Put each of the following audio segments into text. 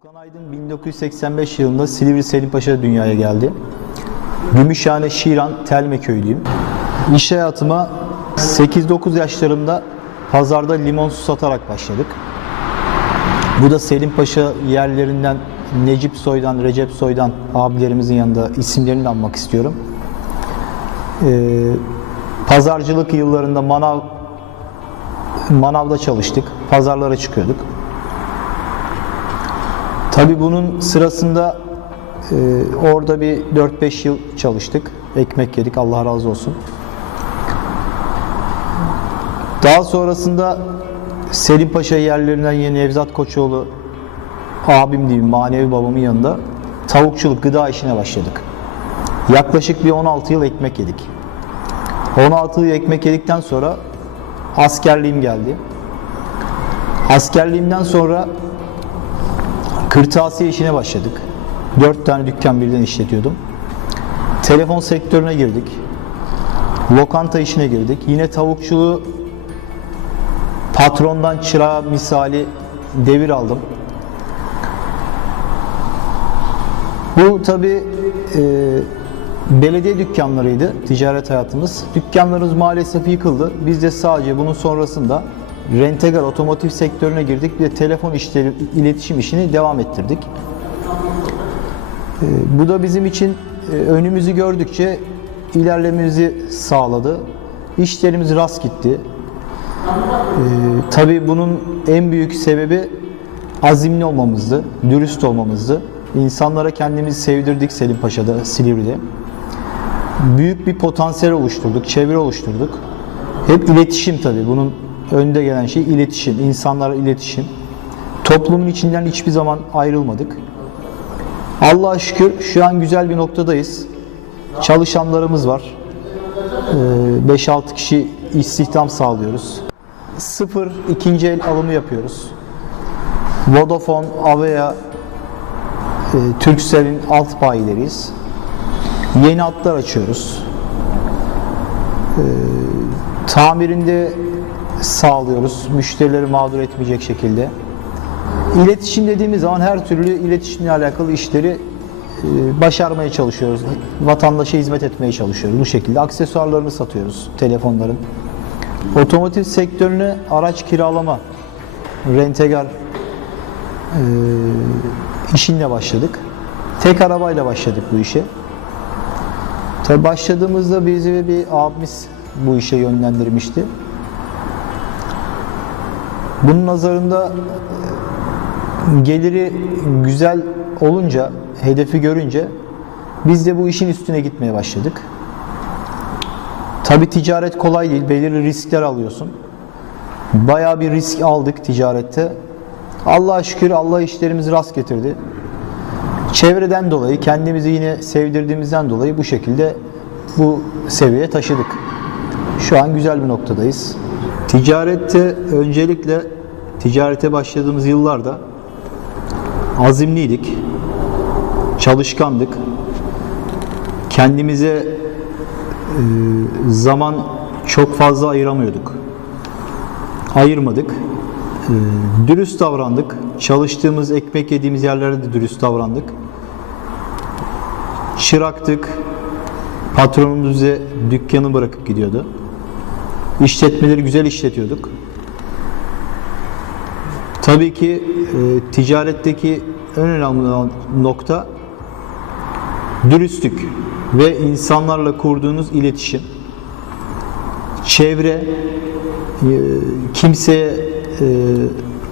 Okan Aydın 1985 yılında Silivri Selim Paşa dünyaya geldi. Gümüşhane Şiran Telme köylüyüm. İş hayatıma 8-9 yaşlarımda pazarda limon su satarak başladık. Bu da Selim Paşa yerlerinden Necip Soy'dan, Recep Soy'dan abilerimizin yanında isimlerini anmak istiyorum. Ee, pazarcılık yıllarında manav manavda çalıştık. Pazarlara çıkıyorduk. Tabii bunun sırasında e, orada bir 4-5 yıl çalıştık. Ekmek yedik. Allah razı olsun. Daha sonrasında Selim Paşa yerlerinden yeni Nevzat Koçoğlu abim diyeyim manevi babamın yanında tavukçuluk, gıda işine başladık. Yaklaşık bir 16 yıl ekmek yedik. 16 yıl ekmek yedikten sonra askerliğim geldi. Askerliğimden sonra kırtasiye işine başladık. 4 tane dükkan birden işletiyordum. Telefon sektörüne girdik. Lokanta işine girdik. Yine tavukçuluğu patrondan çırağa misali devir aldım. Bu tabi belediye dükkanlarıydı ticaret hayatımız. Dükkanlarımız maalesef yıkıldı. Biz de sadece bunun sonrasında rentegar otomotiv sektörüne girdik. Bir de telefon işleri, iletişim işini devam ettirdik. E, Bu da bizim için e, önümüzü gördükçe ilerlememizi sağladı. İşlerimiz rast gitti. Ee, tabii bunun en büyük sebebi azimli olmamızdı, dürüst olmamızdı. İnsanlara kendimizi sevdirdik Selim Paşa'da, Silivri'de. Büyük bir potansiyel oluşturduk, çevre oluşturduk. Hep iletişim tabii. Bunun önde gelen şey iletişim, insanlarla iletişim. Toplumun içinden hiçbir zaman ayrılmadık. Allah'a şükür şu an güzel bir noktadayız. Çalışanlarımız var. Ee, 5-6 kişi istihdam sağlıyoruz. Sıfır ikinci el alımı yapıyoruz. Vodafone, Avea, e, Turkcell'in alt bayileriyiz. Yeni hatlar açıyoruz. Ee, tamirinde sağlıyoruz. Müşterileri mağdur etmeyecek şekilde. İletişim dediğimiz zaman her türlü iletişimle alakalı işleri e, başarmaya çalışıyoruz. Vatandaşa hizmet etmeye çalışıyoruz bu şekilde. Aksesuarlarını satıyoruz telefonların. Otomotiv sektörüne araç kiralama, rentegar e, işinle başladık. Tek arabayla başladık bu işe. Tabii başladığımızda bizi bir abimiz bu işe yönlendirmişti. Bunun nazarında e, geliri güzel olunca, hedefi görünce biz de bu işin üstüne gitmeye başladık. Tabi ticaret kolay değil, belirli riskler alıyorsun. Bayağı bir risk aldık ticarette. Allah'a şükür Allah işlerimizi rast getirdi. Çevreden dolayı, kendimizi yine sevdirdiğimizden dolayı bu şekilde bu seviyeye taşıdık. Şu an güzel bir noktadayız. Ticarette öncelikle ticarete başladığımız yıllarda azimliydik, çalışkandık. Kendimize e, zaman çok fazla ayıramıyorduk. Ayırmadık. E, Dürüst davrandık. Çalıştığımız, ekmek yediğimiz yerlerde de dürüst davrandık. Çıraktık. Patronumuz bize dükkanı bırakıp gidiyordu. İşletmeleri güzel işletiyorduk. Tabii ki e, ticaretteki en önemli nokta dürüstlük ve insanlarla kurduğunuz iletişim. Çevre, e, kimseye e,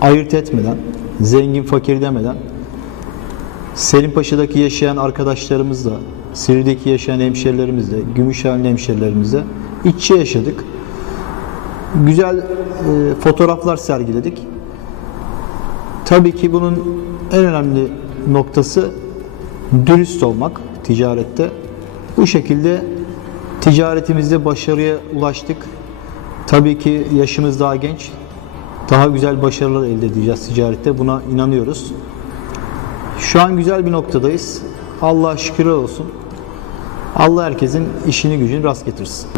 ayırt etmeden, zengin fakir demeden Selimpaşa'daki yaşayan arkadaşlarımızla, Sivri'deki yaşayan hemşerilerimizle, Gümüşhane hemşerilerimizle iççe yaşadık. Güzel e, fotoğraflar sergiledik. Tabii ki bunun en önemli noktası dürüst olmak ticarette. Bu şekilde ticaretimizde başarıya ulaştık. Tabii ki yaşımız daha genç. Daha güzel başarılar elde edeceğiz ticarette. Buna inanıyoruz. Şu an güzel bir noktadayız. Allah şükürler olsun. Allah herkesin işini gücünü rast getirsin.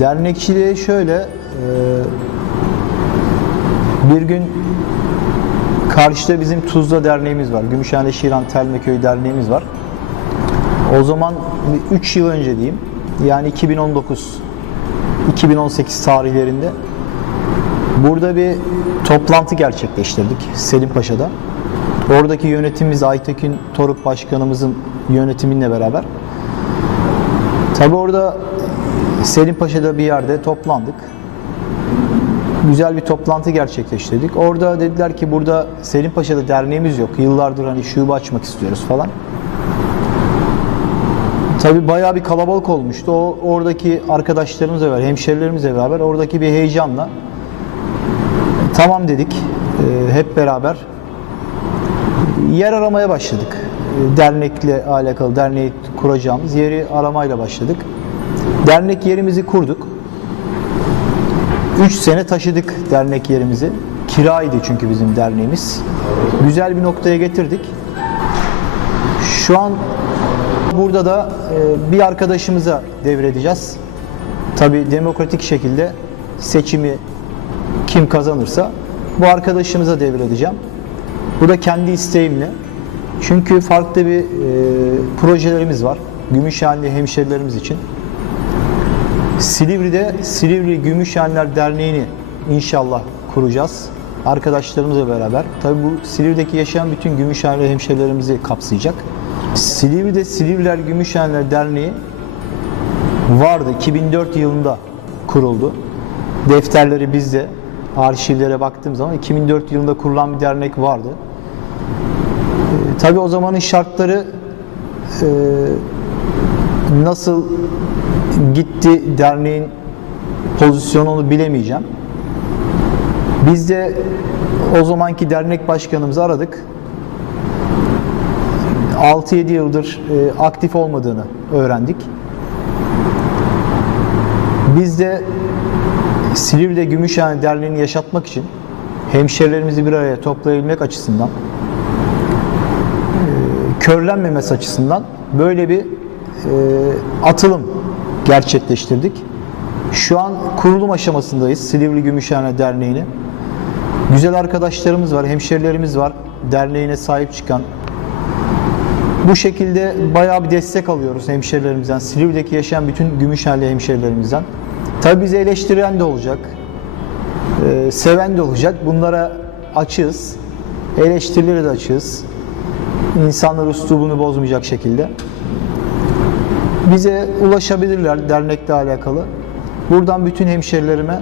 Dernekçiliğe şöyle e, bir gün Karşıda bizim Tuzla Derneğimiz var. Gümüşhane Şiran Telmeköy Derneğimiz var. O zaman 3 yıl önce diyeyim. Yani 2019 2018 tarihlerinde burada bir toplantı gerçekleştirdik Selim Paşa'da. Oradaki yönetimimiz Aytekin Toruk Başkanımızın yönetiminle beraber. Tabi orada Selim Paşa'da bir yerde toplandık. Güzel bir toplantı gerçekleştirdik. Orada dediler ki burada Selim Paşa'da derneğimiz yok. Yıllardır hani şube açmak istiyoruz falan. Tabii bayağı bir kalabalık olmuştu. O oradaki arkadaşlarımızla beraber, hemşerilerimizle beraber oradaki bir heyecanla tamam dedik. Ee, hep beraber yer aramaya başladık. Dernekle alakalı derneği kuracağımız yeri aramayla başladık. Dernek yerimizi kurduk. 3 sene taşıdık dernek yerimizi. Kiraydı çünkü bizim derneğimiz. Güzel bir noktaya getirdik. Şu an burada da e, bir arkadaşımıza devredeceğiz. Tabii demokratik şekilde seçimi kim kazanırsa bu arkadaşımıza devredeceğim. Bu da kendi isteğimle. Çünkü farklı bir e, projelerimiz var. Gümüşhaneli hemşerilerimiz için. Silivri'de Silivri Gümüşhaneler Derneği'ni inşallah kuracağız. Arkadaşlarımızla beraber. Tabii bu Silivri'deki yaşayan bütün Gümüşhaneli hemşerilerimizi kapsayacak. Silivri'de Silivriler Gümüşhaneler Derneği vardı. 2004 yılında kuruldu. Defterleri bizde. Arşivlere baktığım zaman 2004 yılında kurulan bir dernek vardı. Ee, tabii o zamanın şartları e, nasıl gitti derneğin pozisyonunu bilemeyeceğim. Biz de o zamanki dernek başkanımızı aradık. 6-7 yıldır e, aktif olmadığını öğrendik. Biz de Silivri'de Gümüşhane Derneği'ni yaşatmak için hemşerilerimizi bir araya toplayabilmek açısından e, körlenmemesi açısından böyle bir e, atılım gerçekleştirdik. Şu an kurulum aşamasındayız Silivri Gümüşhane Derneği'ni. Güzel arkadaşlarımız var, hemşerilerimiz var. Derneğine sahip çıkan. Bu şekilde bayağı bir destek alıyoruz hemşerilerimizden. Silivri'deki yaşayan bütün Gümüşhaneli hemşerilerimizden. Tabii bizi eleştiren de olacak. e, seven de olacak. Bunlara açığız. Eleştirilere de açığız. İnsanlar üslubunu bozmayacak şekilde bize ulaşabilirler dernekle alakalı. Buradan bütün hemşerilerime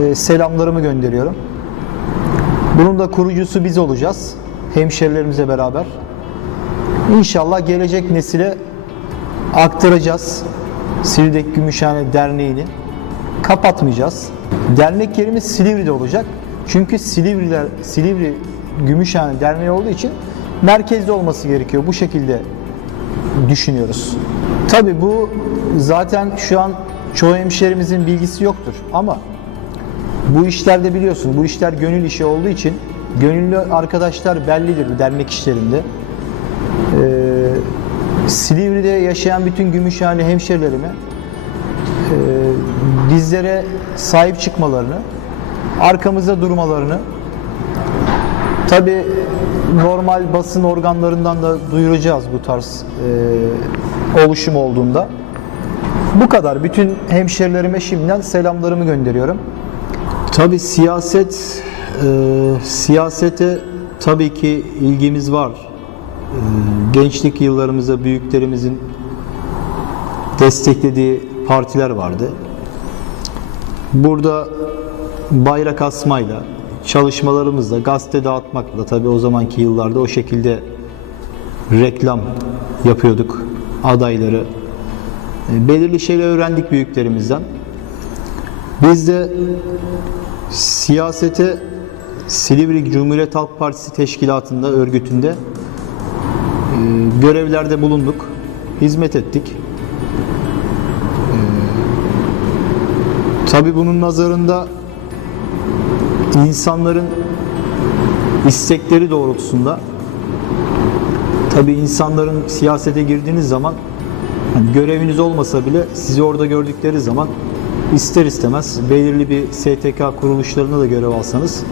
e, selamlarımı gönderiyorum. Bunun da kurucusu biz olacağız. Hemşerilerimize beraber. İnşallah gelecek nesile aktaracağız. Silivri Gümüşhane Derneği'ni. Kapatmayacağız. Dernek yerimiz Silivri'de olacak. Çünkü Silivriler, Silivri Gümüşhane Derneği olduğu için merkezde olması gerekiyor. Bu şekilde düşünüyoruz. Tabii bu zaten şu an çoğu hemşerimizin bilgisi yoktur ama bu işlerde biliyorsun bu işler gönül işi olduğu için gönüllü arkadaşlar bellidir bu dernek işlerinde. Ee, Silivri'de yaşayan bütün Gümüşhane hemşerilerime e, bizlere sahip çıkmalarını, arkamızda durmalarını Tabi normal basın organlarından da duyuracağız bu tarz e, oluşum olduğunda. Bu kadar. Bütün hemşerilerime şimdiden selamlarımı gönderiyorum. Tabi siyaset, e, siyasete tabii ki ilgimiz var. E, gençlik yıllarımızda büyüklerimizin desteklediği partiler vardı. Burada bayrak asmayla, çalışmalarımızla, gazete dağıtmakla tabii o zamanki yıllarda o şekilde reklam yapıyorduk adayları. E, Belirli şeyler öğrendik büyüklerimizden. Biz de siyasete Silivri Cumhuriyet Halk Partisi teşkilatında, örgütünde e, görevlerde bulunduk, hizmet ettik. E, Tabii bunun nazarında insanların istekleri doğrultusunda tabii insanların siyasete girdiğiniz zaman hani göreviniz olmasa bile sizi orada gördükleri zaman ister istemez belirli bir STK kuruluşlarına da görev alsanız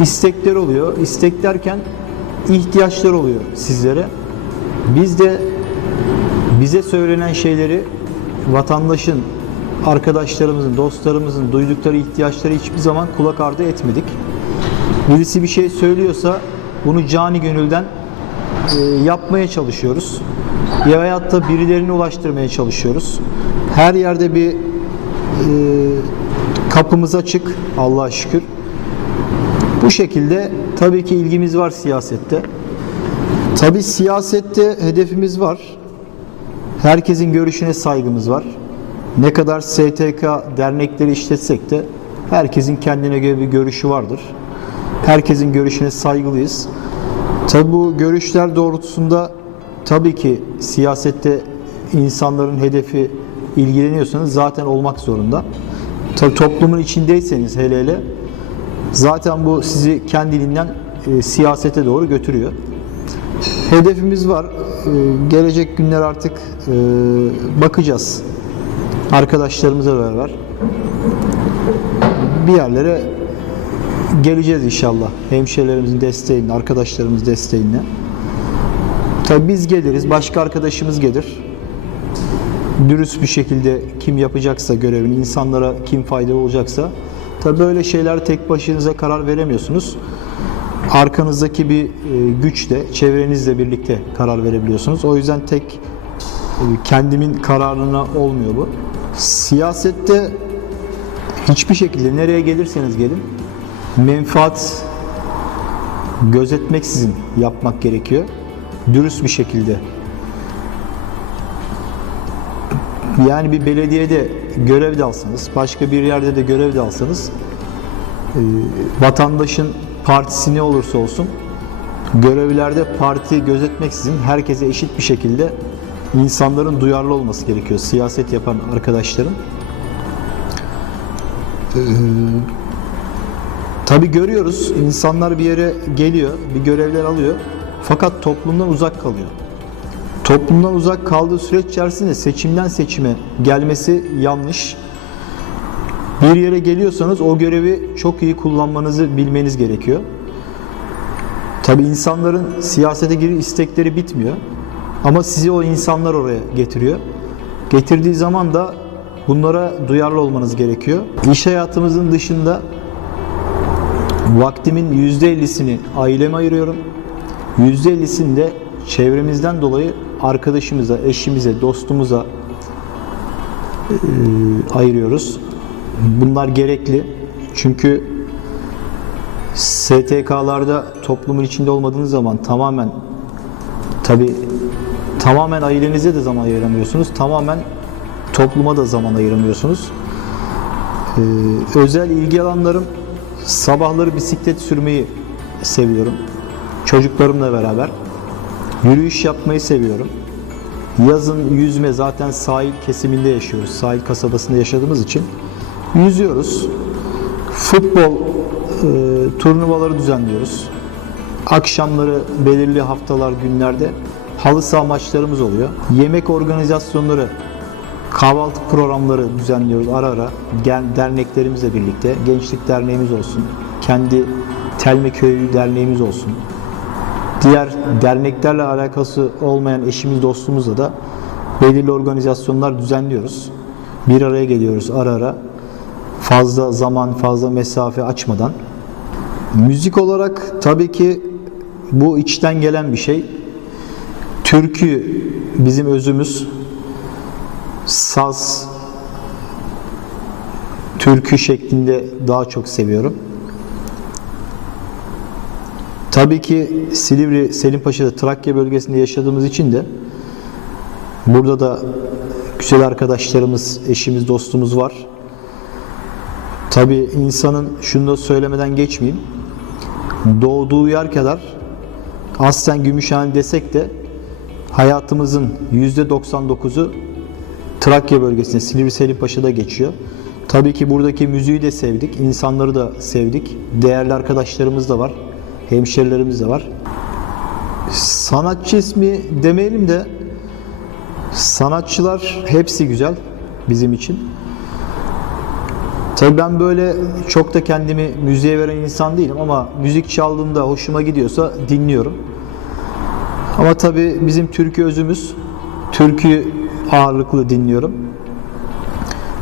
istekler oluyor. İstek derken ihtiyaçlar oluyor sizlere. Biz de bize söylenen şeyleri vatandaşın, arkadaşlarımızın, dostlarımızın duydukları ihtiyaçları hiçbir zaman kulak ardı etmedik. Birisi bir şey söylüyorsa bunu cani gönülden yapmaya çalışıyoruz. Ya da birilerine ulaştırmaya çalışıyoruz. Her yerde bir e, kapımız açık Allah'a şükür. Bu şekilde tabii ki ilgimiz var siyasette. Tabii siyasette hedefimiz var. Herkesin görüşüne saygımız var. Ne kadar STK dernekleri işletsek de herkesin kendine göre bir görüşü vardır. Herkesin görüşüne saygılıyız. Tabi bu görüşler doğrultusunda tabii ki siyasette insanların hedefi ilgileniyorsanız zaten olmak zorunda. Tabi toplumun içindeyseniz hele hele zaten bu sizi kendiliğinden e, siyasete doğru götürüyor. Hedefimiz var. E, gelecek günler artık e, bakacağız. Arkadaşlarımızla beraber bir yerlere geleceğiz inşallah. Hemşehrilerimizin desteğiyle, arkadaşlarımız desteğiyle. Tabii biz geliriz, başka arkadaşımız gelir. Dürüst bir şekilde kim yapacaksa görevini, insanlara kim faydalı olacaksa. Tabii böyle şeyler tek başınıza karar veremiyorsunuz. Arkanızdaki bir e, güçle, çevrenizle birlikte karar verebiliyorsunuz. O yüzden tek e, kendimin kararına olmuyor bu. Siyasette hiçbir şekilde nereye gelirseniz gelin menfaat gözetmeksizin yapmak gerekiyor. Dürüst bir şekilde. Yani bir belediyede görev de alsanız, başka bir yerde de görev de alsanız e, vatandaşın partisi ne olursa olsun görevlerde parti gözetmeksizin herkese eşit bir şekilde insanların duyarlı olması gerekiyor. Siyaset yapan arkadaşların. Tabi görüyoruz insanlar bir yere geliyor, bir görevler alıyor fakat toplumdan uzak kalıyor. Toplumdan uzak kaldığı süreç içerisinde seçimden seçime gelmesi yanlış. Bir yere geliyorsanız o görevi çok iyi kullanmanızı bilmeniz gerekiyor. Tabi insanların siyasete giri istekleri bitmiyor. Ama sizi o insanlar oraya getiriyor. Getirdiği zaman da bunlara duyarlı olmanız gerekiyor. İş hayatımızın dışında vaktimin %50'sini aileme ayırıyorum. %50'sini de çevremizden dolayı arkadaşımıza, eşimize, dostumuza e, ayırıyoruz. Bunlar gerekli. Çünkü STK'larda toplumun içinde olmadığınız zaman tamamen tabi tamamen ailenize de zaman ayıramıyorsunuz. Tamamen topluma da zaman ayıramıyorsunuz. Ee, özel ilgi alanlarım sabahları bisiklet sürmeyi seviyorum. Çocuklarımla beraber. Yürüyüş yapmayı seviyorum. Yazın yüzme zaten sahil kesiminde yaşıyoruz. Sahil kasabasında yaşadığımız için yüzüyoruz. Futbol e, turnuvaları düzenliyoruz. Akşamları belirli haftalar, günlerde halı saha maçlarımız oluyor. Yemek organizasyonları, kahvaltı programları düzenliyoruz ara ara. Gen, derneklerimizle birlikte. Gençlik derneğimiz olsun. Kendi Telme Köyü derneğimiz olsun. Diğer derneklerle alakası olmayan eşimiz dostumuzla da belirli organizasyonlar düzenliyoruz. Bir araya geliyoruz ara ara. Fazla zaman, fazla mesafe açmadan. Müzik olarak tabii ki bu içten gelen bir şey. Türkü bizim özümüz. Saz, türkü şeklinde daha çok seviyorum. Tabii ki Silivri, Selimpaşa'da, Trakya bölgesinde yaşadığımız için de burada da güzel arkadaşlarımız, eşimiz, dostumuz var. Tabii insanın şunu da söylemeden geçmeyeyim. Doğduğu yer kadar aslen Gümüşhane desek de hayatımızın %99'u Trakya bölgesinde, Silivri Selimpaşa'da geçiyor. Tabii ki buradaki müziği de sevdik, insanları da sevdik. Değerli arkadaşlarımız da var, hemşerilerimiz de var. Sanatçı ismi demeyelim de sanatçılar hepsi güzel bizim için. Tabii ben böyle çok da kendimi müziğe veren insan değilim ama müzik çaldığında hoşuma gidiyorsa dinliyorum. Ama tabii bizim türkü özümüz, türkü ağırlıklı dinliyorum.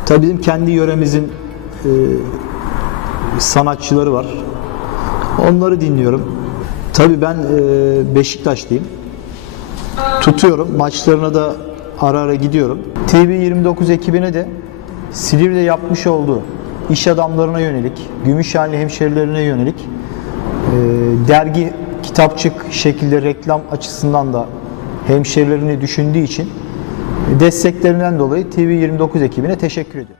Tabii bizim kendi yöremizin e, sanatçıları var. Onları dinliyorum. Tabii ben e, Beşiktaşlıyım. Tutuyorum. Maçlarına da ara ara gidiyorum. TV29 ekibine de Silivri'de yapmış olduğu iş adamlarına yönelik, Gümüşhane hemşerilerine yönelik e, dergi, kitapçık şekilde reklam açısından da hemşerilerini düşündüğü için desteklerinden dolayı TV29 ekibine teşekkür ediyorum.